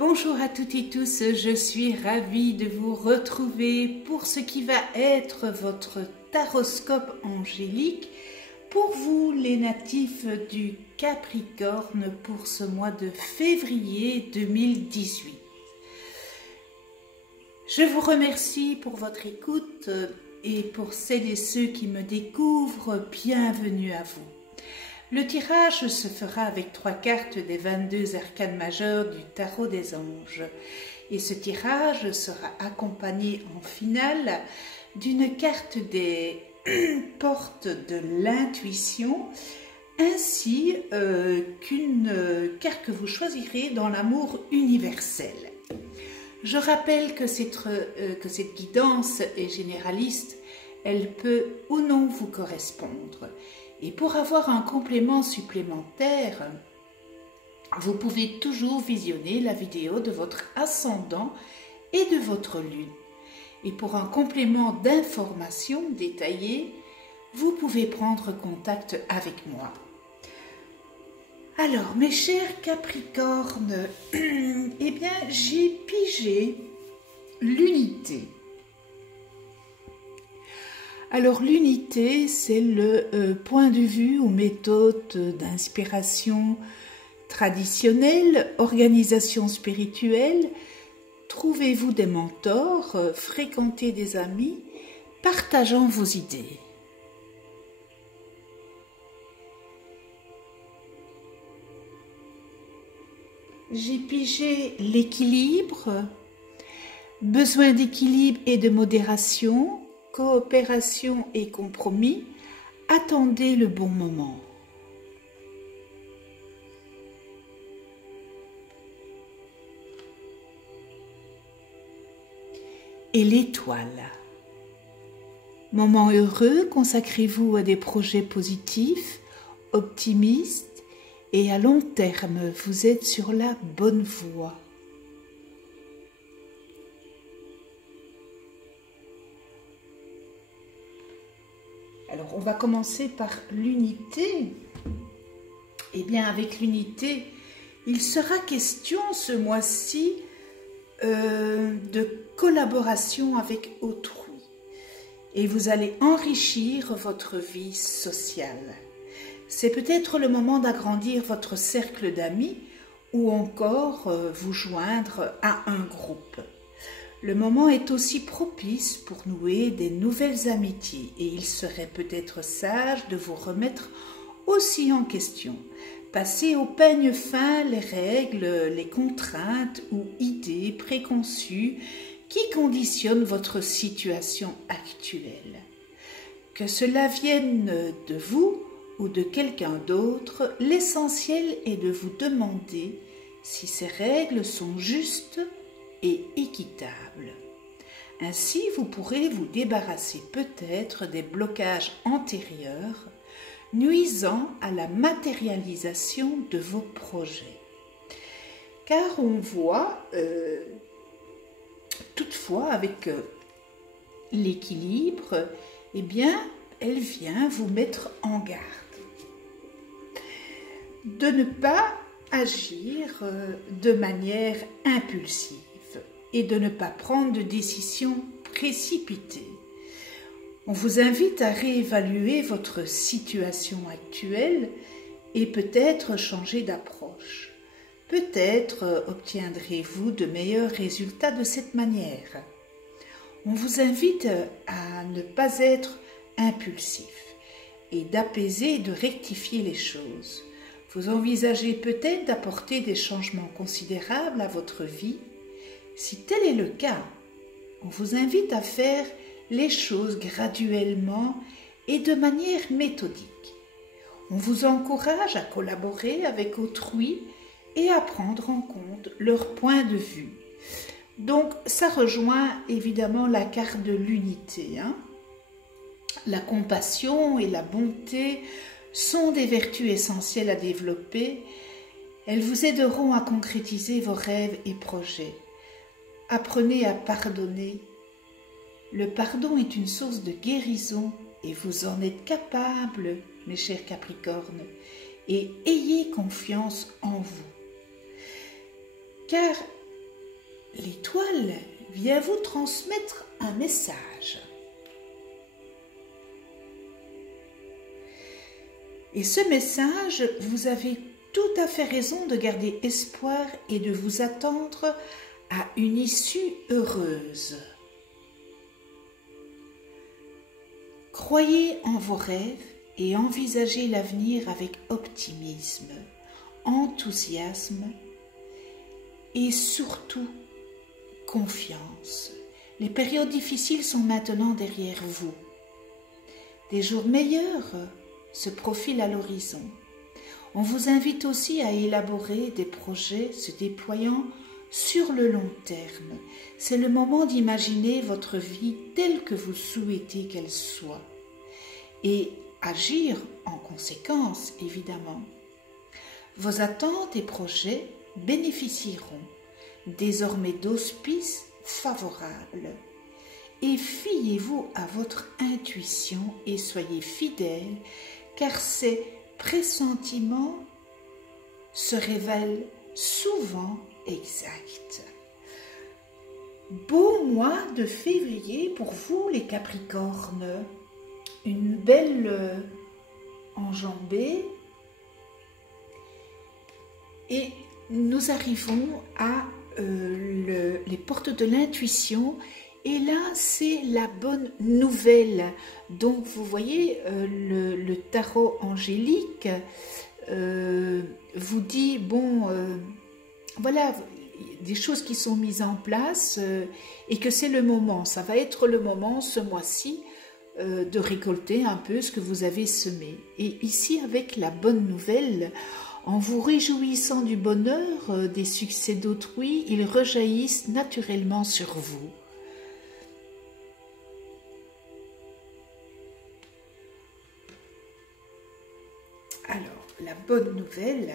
Bonjour à toutes et tous, je suis ravie de vous retrouver pour ce qui va être votre taroscope angélique pour vous les natifs du Capricorne pour ce mois de février 2018. Je vous remercie pour votre écoute et pour celles et ceux qui me découvrent, bienvenue à vous. Le tirage se fera avec 3 cartes des 22 arcanes majeures du tarot des anges. Et ce tirage sera accompagné en finale d'une carte des portes de l'intuition, ainsi qu'une carte que vous choisirez dans l'amour universel. Je rappelle que cette guidance est généraliste, elle peut ou non vous correspondre. Et pour avoir un complément supplémentaire, vous pouvez toujours visionner la vidéo de votre ascendant et de votre lune. Et pour un complément d'information détaillé, vous pouvez prendre contact avec moi. Alors, mes chers Capricornes, eh bien, j'ai pigé l'unité. Alors l'unité, c'est le point de vue ou méthode d'inspiration traditionnelle, organisation spirituelle. Trouvez-vous des mentors, fréquentez des amis, partageant vos idées. J'ai pigé l'équilibre, besoin d'équilibre et de modération, coopération et compromis, attendez le bon moment. Et l'étoile. Moment heureux, consacrez-vous à des projets positifs, optimistes et à long terme, vous êtes sur la bonne voie. Alors, on va commencer par l'unité. Eh bien, avec l'unité, il sera question ce mois-ci de collaboration avec autrui. Et vous allez enrichir votre vie sociale. C'est peut-être le moment d'agrandir votre cercle d'amis ou encore vous joindre à un groupe. Le moment est aussi propice pour nouer des nouvelles amitiés et il serait peut-être sage de vous remettre aussi en question. Passez au peigne fin les règles, les contraintes ou idées préconçues qui conditionnent votre situation actuelle. Que cela vienne de vous ou de quelqu'un d'autre, l'essentiel est de vous demander si ces règles sont justes et équitable. Ainsi, vous pourrez vous débarrasser peut-être des blocages antérieurs nuisant à la matérialisation de vos projets. Car on voit toutefois avec l'équilibre, eh bien, elle vient vous mettre en garde de ne pas agir de manière impulsive et de ne pas prendre de décisions précipitées. On vous invite à réévaluer votre situation actuelle et peut-être changer d'approche. Peut-être obtiendrez-vous de meilleurs résultats de cette manière. On vous invite à ne pas être impulsif et d'apaiser et de rectifier les choses. Vous envisagez peut-être d'apporter des changements considérables à votre vie. Si tel est le cas, on vous invite à faire les choses graduellement et de manière méthodique. On vous encourage à collaborer avec autrui et à prendre en compte leur point de vue. Donc, ça rejoint évidemment la carte de l'unité. La compassion et la bonté sont des vertus essentielles à développer. Elles vous aideront à concrétiser vos rêves et projets. Apprenez à pardonner. Le pardon est une source de guérison et vous en êtes capable, mes chers Capricornes, et ayez confiance en vous. Car l'étoile vient vous transmettre un message. Et ce message, vous avez tout à fait raison de garder espoir et de vous attendre à une issue heureuse. Croyez en vos rêves et envisagez l'avenir avec optimisme, enthousiasme et surtout confiance. Les périodes difficiles sont maintenant derrière vous. Des jours meilleurs se profilent à l'horizon. On vous invite aussi à élaborer des projets se déployant sur le long terme. C'est le moment d'imaginer votre vie telle que vous souhaitez qu'elle soit et agir en conséquence, évidemment. Vos attentes et projets bénéficieront désormais d'auspices favorables. Et fiez-vous à votre intuition et soyez fidèles, car ces pressentiments se révèlent souvent exacts. Beau mois de février pour vous les Capricornes. Une belle enjambée. Et nous arrivons à les portes de l'intuition. Et là, c'est la bonne nouvelle. Donc, vous voyez, le tarot angélique vous dit, bon, voilà, des choses qui sont mises en place et que c'est le moment. Ça va être le moment, ce mois-ci, de récolter un peu ce que vous avez semé. Et ici, avec la bonne nouvelle, en vous réjouissant du bonheur des succès d'autrui, ils rejaillissent naturellement sur vous. Alors, la bonne nouvelle.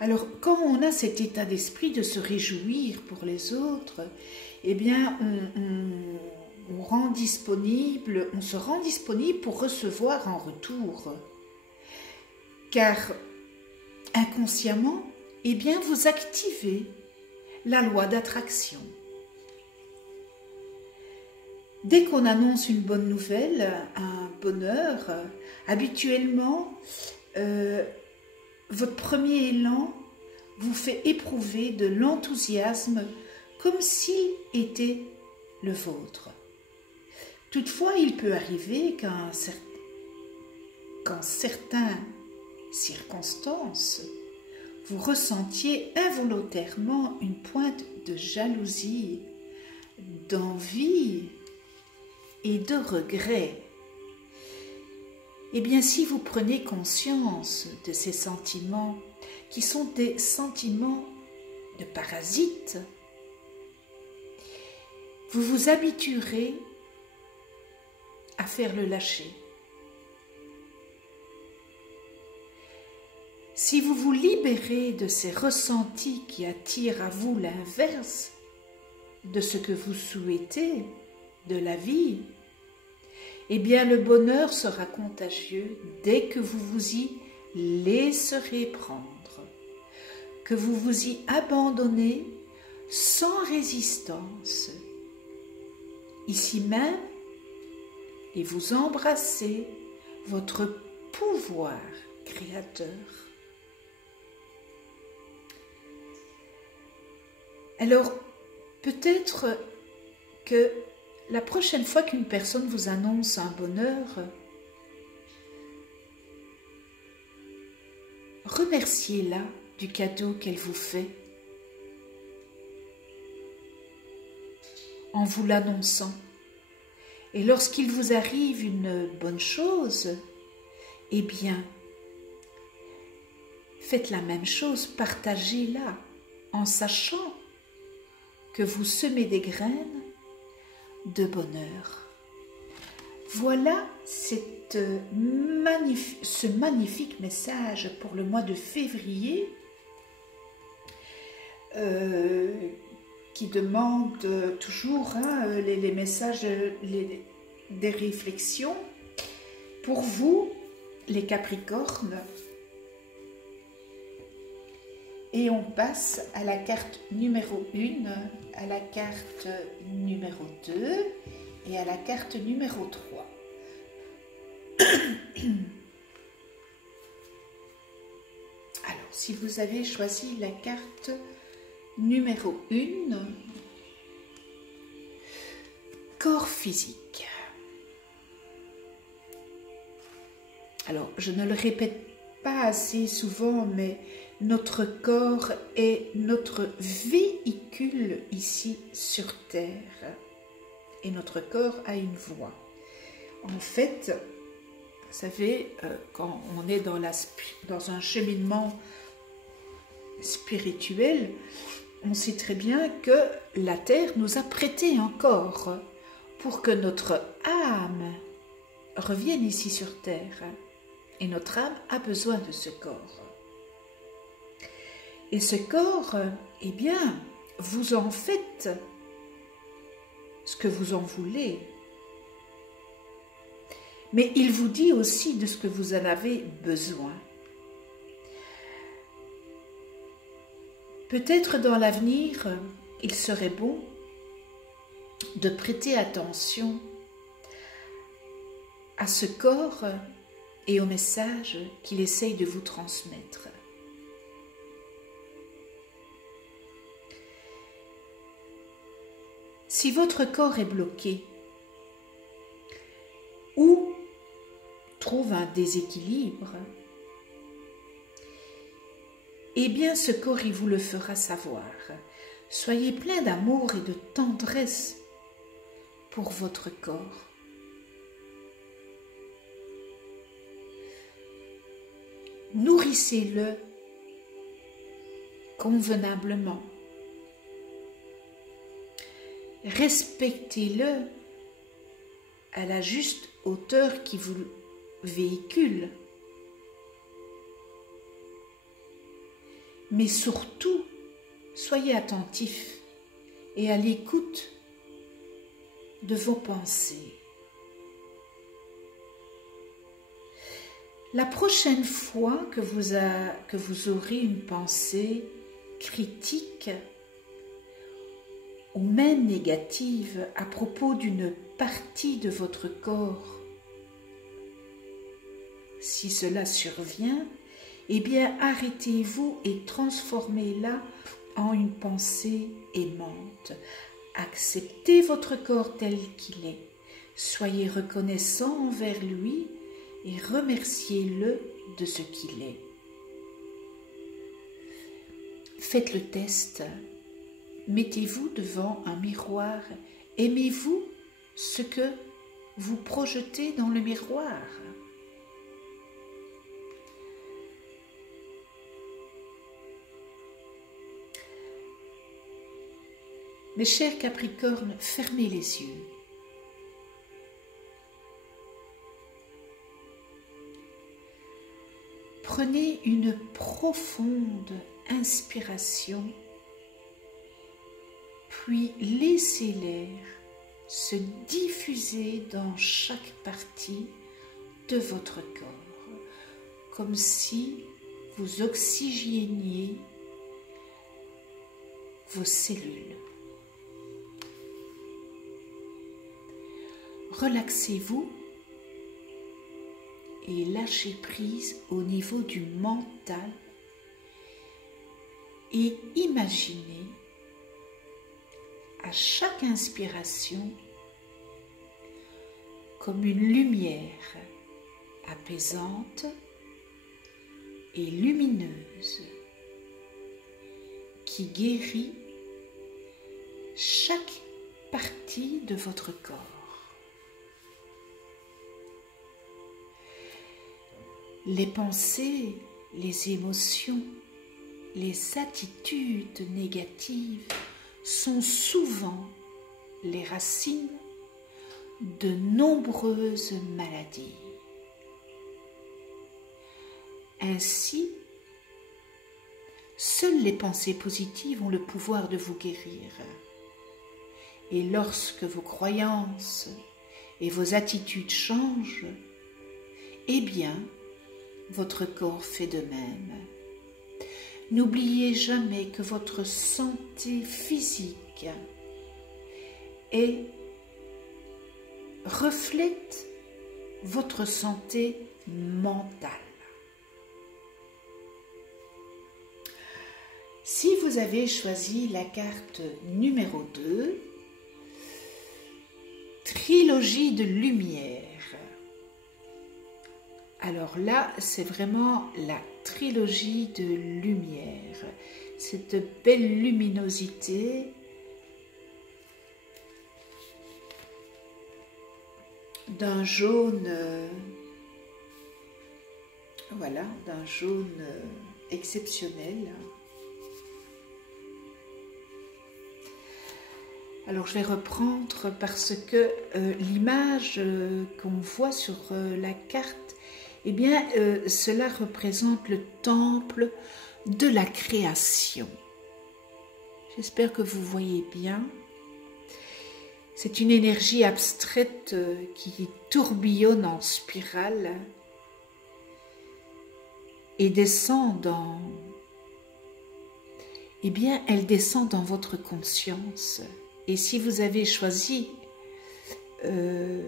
Alors, quand on a cet état d'esprit de se réjouir pour les autres, eh bien, on se rend disponible pour recevoir en retour. Car, inconsciemment, eh bien, vous activez la loi d'attraction. Dès qu'on annonce une bonne nouvelle, un bonheur, habituellement, votre premier élan vous fait éprouver de l'enthousiasme comme s'il était le vôtre. Toutefois, il peut arriver qu'en certaines circonstances, vous ressentiez involontairement une pointe de jalousie, d'envie et de regret. Eh bien, si vous prenez conscience de ces sentiments, qui sont des sentiments de parasites, vous vous habituerez à faire le lâcher. Si vous vous libérez de ces ressentis qui attirent à vous l'inverse de ce que vous souhaitez de la vie, eh bien le bonheur sera contagieux dès que vous vous y laisserez prendre, que vous vous y abandonnez sans résistance, ici même, et vous embrassez votre pouvoir créateur. Alors, peut-être que la prochaine fois qu'une personne vous annonce un bonheur, remerciez-la du cadeau qu'elle vous fait en vous l'annonçant. Et lorsqu'il vous arrive une bonne chose, eh bien, faites la même chose, partagez-la en sachant que vous semez des graines de bonheur. Voilà ce magnifique message pour le mois de février qui demande toujours les messages, des réflexions. Pour vous, les Capricornes, Et on passe à la carte numéro 1, à la carte numéro 2 et à la carte numéro 3. Alors, si vous avez choisi la carte numéro 1, corps physique. Alors, je ne le répète pas assez souvent, mais notre corps est notre véhicule ici sur Terre. Et notre corps a une voix. En fait, vous savez, quand on est dans un cheminement spirituel, on sait très bien que la Terre nous a prêté un corps pour que notre âme revienne ici sur Terre. Et notre âme a besoin de ce corps. Et ce corps, eh bien, vous en faites ce que vous en voulez. Mais il vous dit aussi de ce que vous en avez besoin. Peut-être dans l'avenir, il serait bon de prêter attention à ce corps et au message qu'il essaye de vous transmettre. Si votre corps est bloqué ou trouve un déséquilibre, eh bien ce corps, il vous le fera savoir. Soyez plein d'amour et de tendresse pour votre corps. Nourrissez-le convenablement. Respectez-le à la juste hauteur qui vous véhicule. Mais surtout, soyez attentif et à l'écoute de vos pensées. La prochaine fois que vous aurez une pensée critique ou même négative à propos d'une partie de votre corps, si cela survient, eh bien arrêtez-vous et transformez-la en une pensée aimante. Acceptez votre corps tel qu'il est. Soyez reconnaissant envers lui et remerciez-le de ce qu'il est. Faites le test. Mettez-vous devant un miroir. Aimez-vous ce que vous projetez dans le miroir? Mes chers Capricornes, fermez les yeux. Prenez une profonde inspiration, puis laissez l'air se diffuser dans chaque partie de votre corps, comme si vous oxygéniez vos cellules. Relaxez-vous et lâchez prise au niveau du mental et imaginez à chaque inspiration comme une lumière apaisante et lumineuse qui guérit chaque partie de votre corps. Les pensées, les émotions, les attitudes négatives sont souvent les racines de nombreuses maladies. Ainsi, seules les pensées positives ont le pouvoir de vous guérir. Et lorsque vos croyances et vos attitudes changent, eh bien, votre corps fait de même. N'oubliez jamais que votre santé physique reflète votre santé mentale. Si vous avez choisi la carte numéro 2, Trilogie de lumière, alors là, c'est vraiment la trilogie de lumière, cette belle luminosité, d'un jaune, voilà, d'un jaune exceptionnel. Alors je vais reprendre parce que l'image qu'on voit sur la carte, eh bien cela représente le temple de la création. J'espère que vous voyez bien. C'est une énergie abstraite qui tourbillonne en spirale et descend dans... Eh bien, elle descend dans votre conscience. Et si vous avez choisi de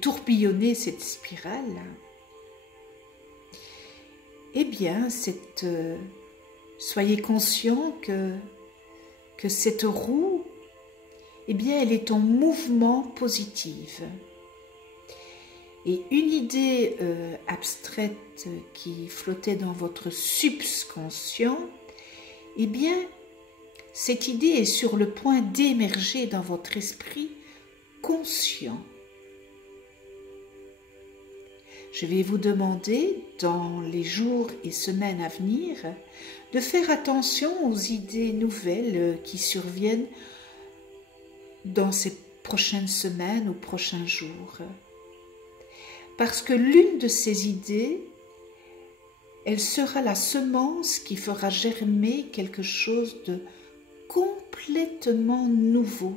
tourbillonner cette spirale, eh bien, soyez conscient que cette roue, eh bien, elle est en mouvement positif. Et une idée abstraite qui flottait dans votre subconscient, eh bien, cette idée est sur le point d'émerger dans votre esprit conscient. Je vais vous demander, dans les jours et semaines à venir, de faire attention aux idées nouvelles qui surviennent dans ces prochaines semaines ou prochains jours. Parce que l'une de ces idées, elle sera la semence qui fera germer quelque chose de complètement nouveau.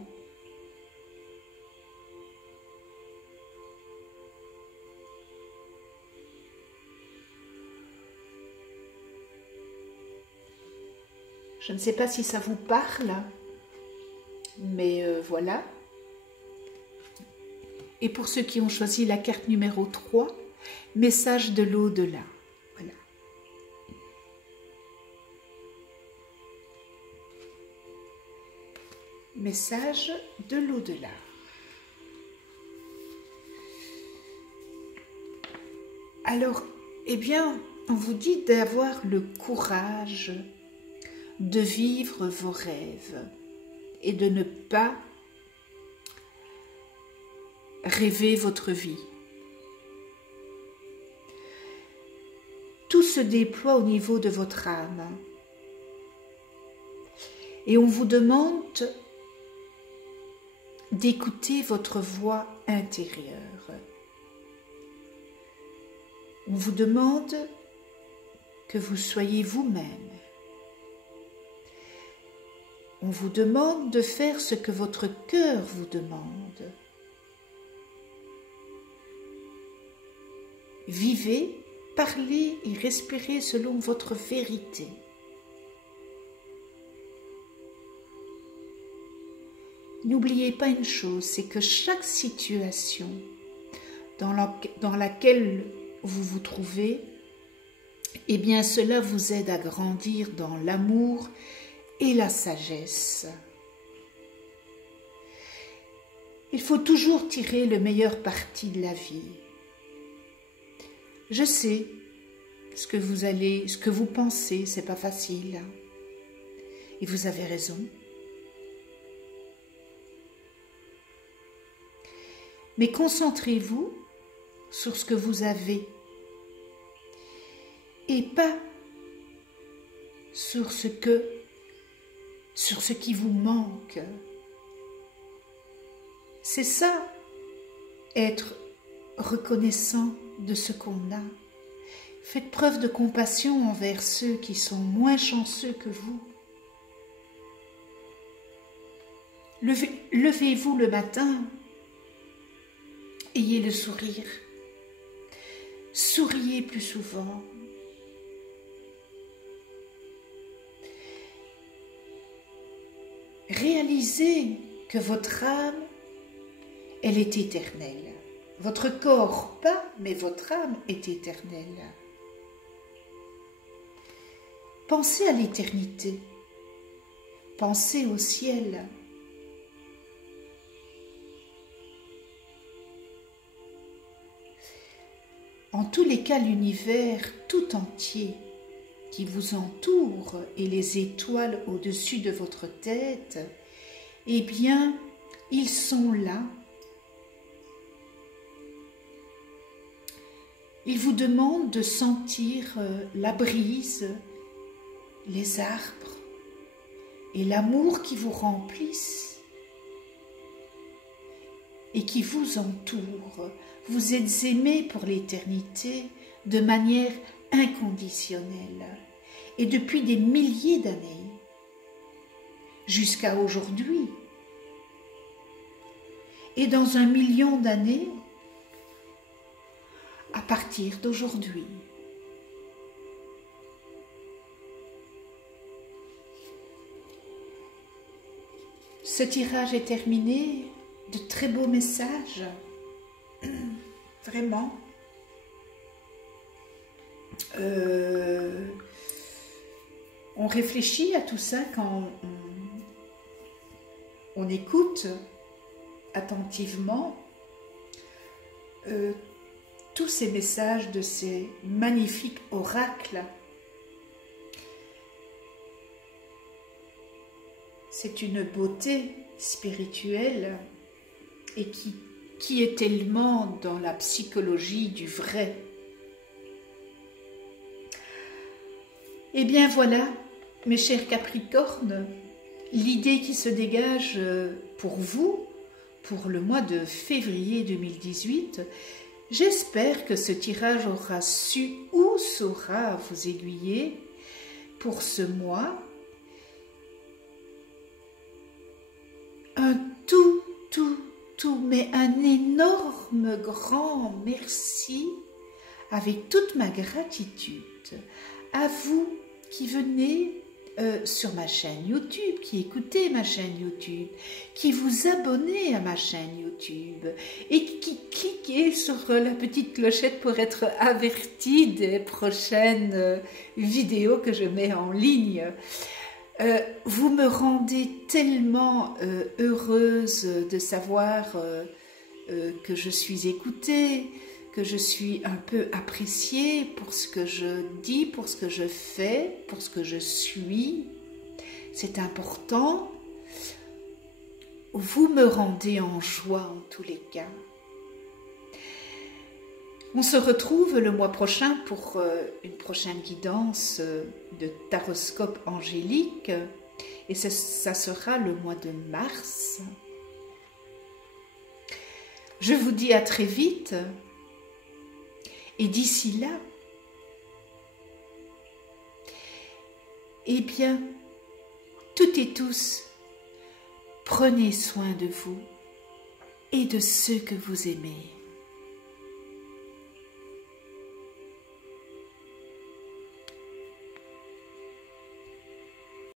Je ne sais pas si ça vous parle, mais voilà. Et pour ceux qui ont choisi la carte numéro 3, message de l'au-delà. Voilà. Message de l'au-delà. Alors, eh bien, on vous dit d'avoir le courage de vivre vos rêves et de ne pas rêver votre vie. Tout se déploie au niveau de votre âme. Et on vous demande d'écouter votre voix intérieure. On vous demande que vous soyez vous-même. On vous demande de faire ce que votre cœur vous demande. Vivez, parlez et respirez selon votre vérité. N'oubliez pas une chose, c'est que chaque situation dans laquelle vous vous trouvez, eh bien cela vous aide à grandir dans l'amour et la sagesse. Il faut toujours tirer le meilleur parti de la vie. Je sais ce que vous pensez, c'est pas facile. Et vous avez raison. Mais concentrez-vous sur ce que vous avez et pas sur ce qui vous manque. C'est ça, être reconnaissant de ce qu'on a. Faites preuve de compassion envers ceux qui sont moins chanceux que vous. Levez-vous le matin, ayez le sourire, souriez plus souvent, réalisez que votre âme, elle est éternelle. Votre corps pas, mais votre âme est éternelle. Pensez à l'éternité. Pensez au ciel. En tous les cas, l'univers tout entier qui vous entoure et les étoiles au-dessus de votre tête, eh bien, ils sont là. Ils vous demandent de sentir la brise, les arbres et l'amour qui vous remplissent et qui vous entoure. Vous êtes aimés pour l'éternité de manière inconditionnelle et depuis des milliers d'années jusqu'à aujourd'hui. Et dans 1 million d'années, à partir d'aujourd'hui. Ce tirage est terminé, de très beaux messages, vraiment. On réfléchit à tout ça quand on écoute attentivement tous ces messages de ces magnifiques oracles. C'est une beauté spirituelle et qui est tellement dans la psychologie du vrai. Eh bien voilà, mes chers Capricornes, l'idée qui se dégage pour vous, pour le mois de février 2018, j'espère que ce tirage aura su ou saura vous aiguiller pour ce mois. Un mais un énorme grand merci avec toute ma gratitude à vous qui venez sur ma chaîne YouTube, qui écoutez ma chaîne YouTube, qui vous abonnez à ma chaîne YouTube et qui cliquez sur la petite clochette pour être averti des prochaines vidéos que je mets en ligne. Vous me rendez tellement heureuse de savoir que je suis écoutée, que je suis un peu appréciée pour ce que je dis, pour ce que je fais, pour ce que je suis. C'est important. Vous me rendez en joie en tous les cas. On se retrouve le mois prochain pour une prochaine guidance de taroscope angélique et ça sera le mois de mars. Je vous dis à très vite et d'ici là, eh bien, toutes et tous, prenez soin de vous et de ceux que vous aimez.